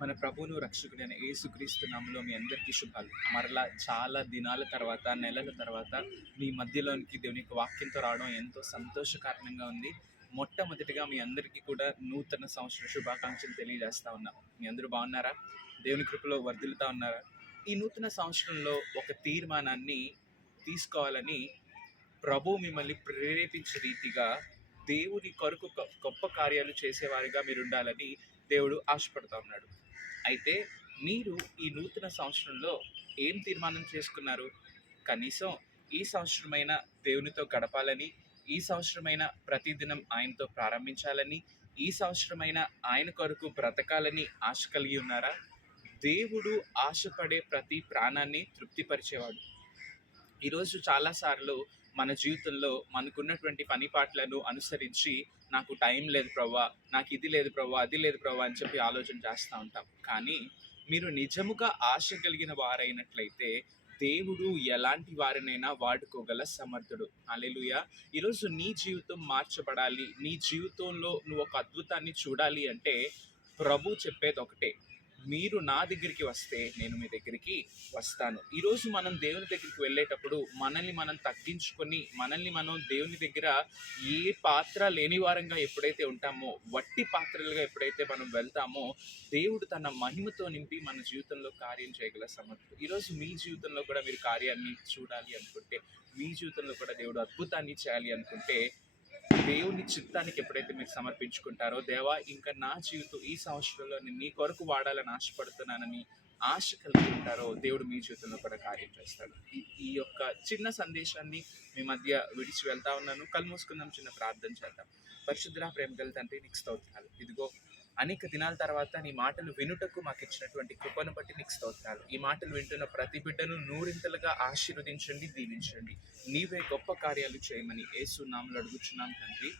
మన ప్రభువును రక్షకుడైన యేసుక్రీస్తు నామములో మీ అందరికీ శుభాలు. మరలా చాలా దినాల తర్వాత, నెలల తర్వాత మీ మధ్యలోనికి దేవుని యొక్క వాక్యంతో రావడం ఎంతో సంతోషకారణంగా ఉంది. మొట్టమొదటిగా మీ అందరికీ కూడా నూతన సంవత్సర శుభాకాంక్షలు తెలియజేస్తా ఉన్నాం. మీ అందరూ బాగున్నారా? దేవుని కృపలో వర్ధిల్లుతా ఉన్నారా? ఈ నూతన సంవత్సరంలో ఒక తీర్మానాన్ని తీసుకోవాలని ప్రభు మిమ్మల్ని ప్రేరేపించే రీతిగా దేవుని కొరకు గొప్ప కార్యాలు చేసేవారిగా మీరు ఉండాలని దేవుడు ఆశపడతా ఉన్నాడు. అయితే మీరు ఈ నూతన సంవత్సరంలో ఏం తీర్మానం చేసుకున్నారు? కనీసం ఈ సంవత్సరమైన దేవునితో గడపాలని, ఈ సంవత్సరమైన ప్రతిదినం ఆయనతో ప్రారంభించాలని, ఈ సంవత్సరమైన ఆయన కొరకు బ్రతకాలని ఆశ కలిగి ఉన్నారా? దేవుడు ఆశపడే ప్రతి ప్రాణాన్ని తృప్తిపరిచేవాడు. ఈరోజు చాలాసార్లు మన జీవితంలో మనకున్నటువంటి పని పాటలను అనుసరించి నాకు టైం లేదు ప్రవ్వా, నాకు ఇది లేదు ప్రవ్వా, అది లేదు ప్రవ్వా అని చెప్పి ఆలోచన చేస్తూ ఉంటాం. కానీ మీరు నిజముగా ఆశ కలిగిన వారైనట్లయితే దేవుడు ఎలాంటి వారినైనా వాడుకోగల సమర్థుడు. హల్లెలూయా. ఈరోజు నీ జీవితం మార్చబడాలి, నీ జీవితంలో నువ్వు ఒక అద్భుతాన్ని చూడాలి అంటే ప్రభు చెప్పేది ఒకటే: మీరు నా దగ్గరికి వస్తే నేను మీ దగ్గరికి వస్తాను. ఈరోజు మనం దేవుని దగ్గరికి వెళ్ళేటప్పుడు మనల్ని మనం తగ్గించుకొని, మనల్ని మనం దేవుని దగ్గర ఏ పాత్ర లేని వారంగా ఎప్పుడైతే ఉంటామో, వట్టి పాత్రలుగా ఎప్పుడైతే మనం వెళ్తామో, దేవుడు తన మహిమతో నింపి మన జీవితంలో కార్యం చేయగల సమర్థుడు. ఈరోజు మీ జీవితంలో కూడా మీరు కార్యాన్ని చూడాలి అనుకుంటే, మీ జీవితంలో కూడా దేవుడు అద్భుతాన్ని చేయాలి అనుకుంటే, దేవుని చిత్తానికి ఎప్పుడైతే మీరు సమర్పించుకుంటారో, దేవా ఇంకా నా జీవితం ఈ సంవత్సరంలో నేను నీ కొరకు వాడాలని ఆశపడుతున్నానని ఆశ కలిగి ఉంటారో, దేవుడు మీ జీవితంలో కూడా కార్యం చేస్తాడు. ఈ యొక్క చిన్న సందేశాన్ని మీ మధ్య విడిచి వెళ్తా ఉన్నాను. కళ్ళు మూసుకుందాం, చిన్న ప్రార్థన చేద్దాం. పరిశుద్ధ ప్రేమగల తండ్రి, నీకు స్తోత్రాలు. ఇదిగో అనేక దినాల తర్వాత నీ మాటలు వినుటకు మాకు ఇచ్చినటువంటి కృపను బట్టి నీకు స్తోత్రాలు. ఈ మాటలు వింటున్న ప్రతి బిడ్డను నూరింతలుగా ఆశీర్వదించండి, దీవించండి. నీవే గొప్ప కార్యాలు చేయమని యేసు నామములో అడుగుచున్నాం తండ్రి.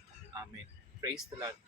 ఆమేన్. Praise the lord.